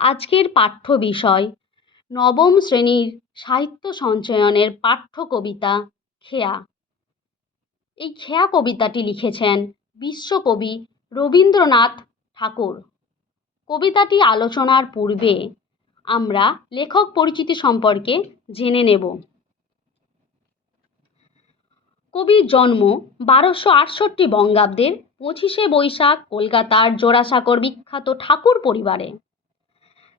আজকের পাঠ্য বিষয় নবম শ্রেণীর সাহিত্য সঞ্চয়নের পাঠ্য কবিতা খেয়া। এই খেয়া কবিতাটি লিখেছেন বিশ্বকবি রবীন্দ্রনাথ ঠাকুর। কবিতাটি আলোচনার পূর্বে আমরা লেখক পরিচিতি সম্পর্কে জেনে নেব। কবির জন্ম 1268 বঙ্গাব্দের 25শে বৈশাখ কলকাতার জোড়াসাঁকোর বিখ্যাত ঠাকুর পরিবারে।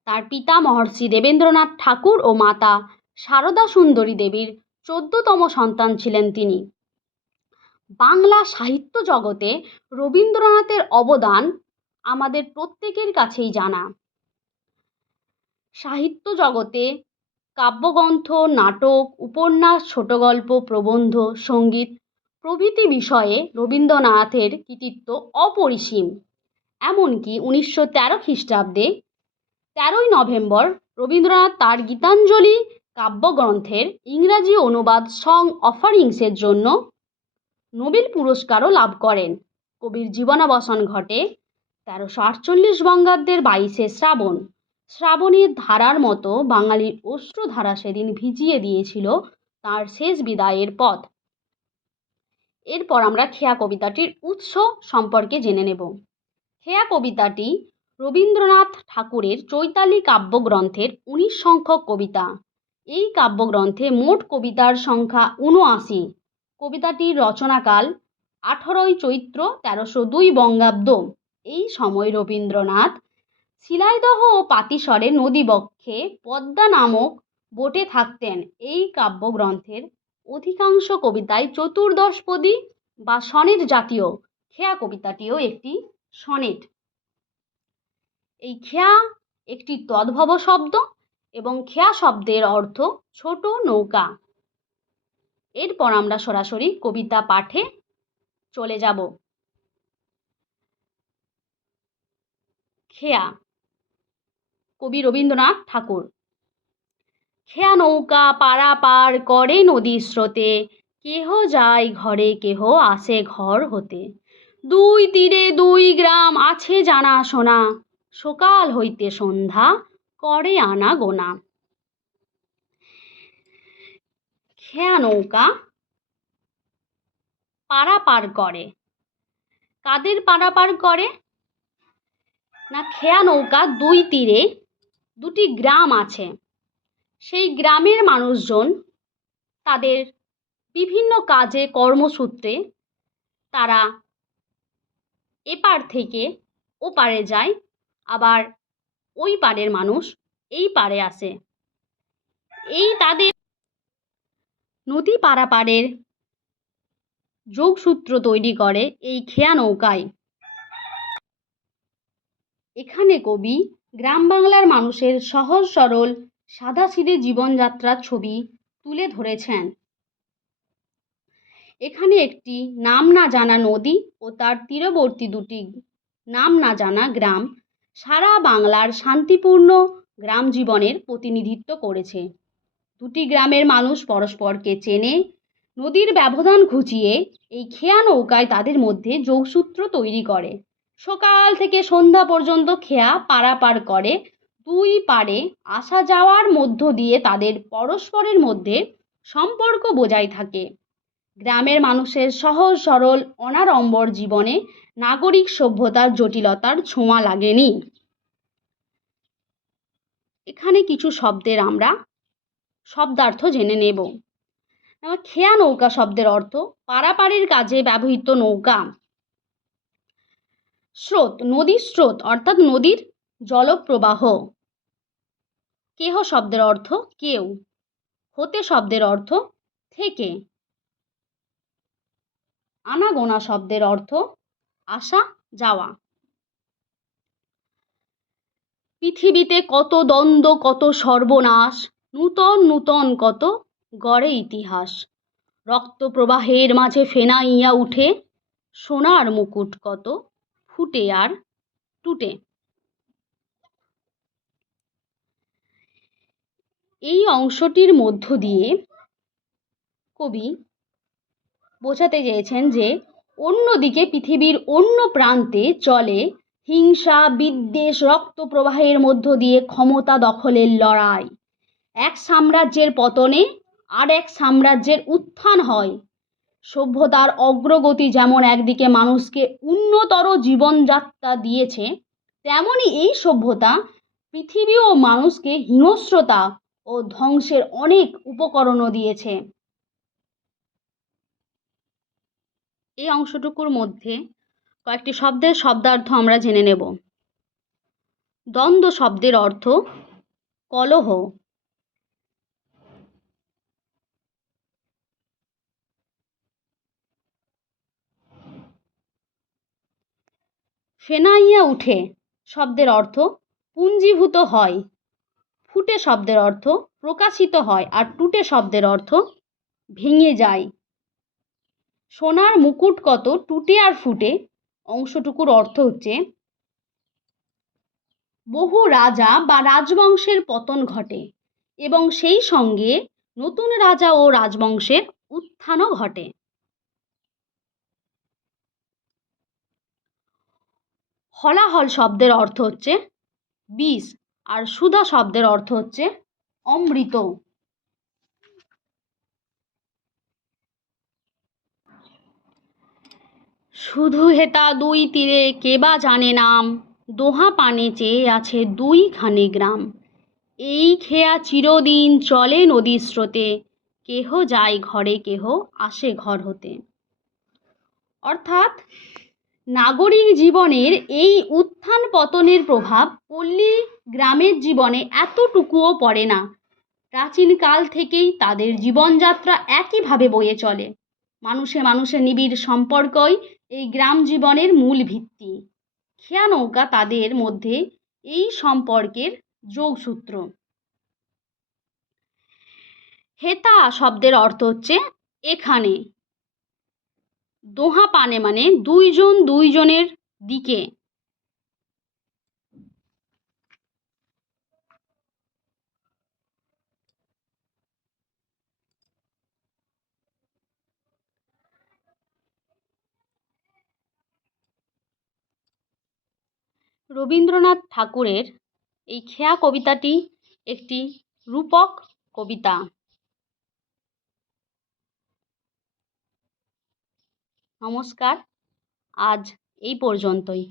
তার পিতা মহর্ষি দেবেন্দ্রনাথ ঠাকুর ও মাতা সারদা সুন্দরী দেবীর 14তম সন্তান ছিলেন তিনি। বাংলা সাহিত্য জগতে রবীন্দ্রনাথের অবদান আমাদের প্রত্যেকের কাছেই জানা। সাহিত্য জগতে কাব্যগ্রন্থ, নাটক, উপন্যাস, ছোট গল্প, প্রবন্ধ, সঙ্গীত প্রভৃতি বিষয়ে রবীন্দ্রনাথের কৃতিত্ব অপরিসীম। এমনকি 1913 খ্রিস্টাব্দে 13ই নভেম্বর রবীন্দ্রনাথ তার গীতাঞ্জলি কাব্যগ্রন্থের ইংরাজি অনুবাদ সং অফারিংসের জন্য নোবেল পুরস্কারও লাভ করেন। কবির জীবনাবসান ঘটে 1348 বঙ্গাব্দের 22শে শ্রাবণ। শ্রাবণের ধারার মতো বাঙালির অশ্রুধারা সেদিন ভিজিয়ে দিয়েছিল তার শেষ বিদায়ের পথ। এরপর আমরা খেয়া কবিতাটির উৎস সম্পর্কে জেনে নেব। খেয়া কবিতাটি রবীন্দ্রনাথ ঠাকুরের চৈতালি কাব্যগ্রন্থের 19 সংখ্যক কবিতা। এই কাব্যগ্রন্থে মোট কবিতার সংখ্যা 79। কবিতাটির রচনাকাল 18ই চৈত্র 1302 বঙ্গাব্দ। এই সময় রবীন্দ্রনাথ শিলাইদহ ও পাতিসরে নদীবক্ষে পদ্মা নামক বোটে থাকতেন। এই কাব্যগ্রন্থের অধিকাংশ কবিতাই চতুর্দশপদী বা সনেট জাতীয়। খেয়া কবিতাটিও একটি সনেট। এই খেয়া একটি তদ্ভব শব্দ এবং খেয়া শব্দের অর্থ ছোট নৌকা। এরপর আমরা সরাসরি কবিতা পাঠে চলে যাব। খেয়া, কবি রবীন্দ্রনাথ ঠাকুর। খেয়া নৌকা পারাপার করে নদীর স্রোতে, কেহ যায় ঘরে কেহ আসে ঘর হতে। দুই তীরে দুই গ্রাম আছে জানা শোনা, সকাল হইতে সন্ধ্যা করে আনা গোনা। খেয়া নৌকা পারাপার করে। কাদের পারাপার করে? না, খেয়া নৌকা দুই তীরে দুটি গ্রাম আছে। সেই গ্রামের মানুষজন তাদের বিভিন্ন কাজে কর্মসূত্রে তারা এপার থেকে ও পারে যায়, আবার ওই পারের মানুষ এই পারে আসে। এই তাদের নদী পারাপারের যোগসূত্র তৈরি করে এই খেয়া নৌকায়। এখানে কবি গ্রাম বাংলার মানুষের সহজ সরল সাদাসিধে জীবনযাত্রার ছবি তুলে ধরেছেন। এখানে একটি নাম না জানা নদী ও তার তীরবর্তী দুটি নাম না জানা গ্রাম সারা বাংলার শান্তিপূর্ণ গ্রাম জীবনের প্রতিনিধিত্ব করেছে। দুটি গ্রামের মানুষ পরস্পরকে চেনে। নদীর ব্যবধান ঘুচিয়ে এই খেয়া নৌকায় তাদের মধ্যে যোগসূত্র তৈরি করে। সকাল থেকে সন্ধ্যা পর্যন্ত খেয়া পারাপার করে। দুই পারে আসা যাওয়ার মধ্য দিয়ে তাদের পরস্পরের মধ্যে সম্পর্ক বজায় থাকে। গ্রামের মানুষের সহজ সরল অনাড়ম্বর জীবনে নাগরিক সভ্যতার জটিলতার ছোঁয়া লাগেনি। এখানে কিছু শব্দের আমরা শব্দার্থ জেনে নেব। খেয়া নৌকা শব্দের অর্থ পারাপারের কাজে ব্যবহৃত নৌকা। স্রোত, নদীর স্রোত অর্থাৎ নদীর জলপ্রবাহ। কেহ শব্দের অর্থ কেউ। হতে শব্দের অর্থ থেকে। আনাগোনা শব্দের অর্থ আসা যাওয়া। পৃথিবীতে কত দ্বন্দ্ব কত সর্বনাশ, নূতন নূতন কত গড়ে ইতিহাস। রক্ত প্রবাহের মাঝে ফেনাইয়া উঠে, সোনার মুকুট কত ফুটে আর টুটে। এই অংশটির মধ্য দিয়ে কবি বোঝাতে চেয়েছেন যে অন্যদিকে পৃথিবীর অন্য প্রান্তে চলে হিংসা, বিদ্বেষ, রক্ত প্রবাহের মধ্য দিয়ে ক্ষমতা দখলের লড়াই। এক সাম্রাজ্যের পতনে আর এক সাম্রাজ্যের উত্থান হয়। সভ্যতার অগ্রগতি যেমন একদিকে মানুষকে উন্নতর জীবনযাত্রা দিয়েছে, তেমনি এই সভ্যতা পৃথিবী ও মানুষকে হিংস্রতা ও ধ্বংসের অনেক উপকরণও দিয়েছে। এই অংশটুকুর মধ্যে কয়েকটি শব্দের শব্দার্থ আমরা জেনে নেব। দ্বন্দ্ব শব্দের অর্থ কলহ। ফেনাইয়া উঠে শব্দের অর্থ পুঞ্জীভূত হয়। ফুটে শব্দের অর্থ প্রকাশিত হয়, আর টুটে শব্দের অর্থ ভেঙে যায়। সোনার মুকুট কত টুটে আর ফুটে অংশটুকুর অর্থ হচ্ছে বহু রাজা বা রাজবংশের পতন ঘটে এবং সেই সঙ্গে নতুন রাজা ও রাজবংশের উত্থানও ঘটে। হলাহল শব্দের অর্থ হচ্ছে বিষ, আর সুধা শব্দের অর্থ হচ্ছে অমৃত। শুধু হেতা দুই তীরে কেবা জানে নাম, দোহা পানে চেয়ে আছে দুইখানে গ্রাম। এই খেয়া চিরদিন চলে নদীর স্রোতে, কেহ যায় ঘরে কেহ আসে ঘর হতে। অর্থাৎ নাগরিক জীবনের এই উত্থান পতনের প্রভাব পল্লী গ্রামের জীবনে এতটুকুও পড়ে না। প্রাচীনকাল থেকেই তাদের জীবনযাত্রা একইভাবে বয়ে চলে। মানুষে মানুষের নিবিড় সম্পর্কই এই গ্রাম জীবনের মূল ভিত্তি। খেয়া নৌকা তাদের মধ্যে এই সম্পর্কের যোগসূত্র। হেতা শব্দের অর্থ হচ্ছে এখানে। দোহা পানে মানে দুইজন দুইজনের দিকে। রবীন্দ্রনাথ ঠাকুরের এই খেয়া কবিতাটি একটি রূপক কবিতা। নমস্কার, আজ এই পর্যন্তই।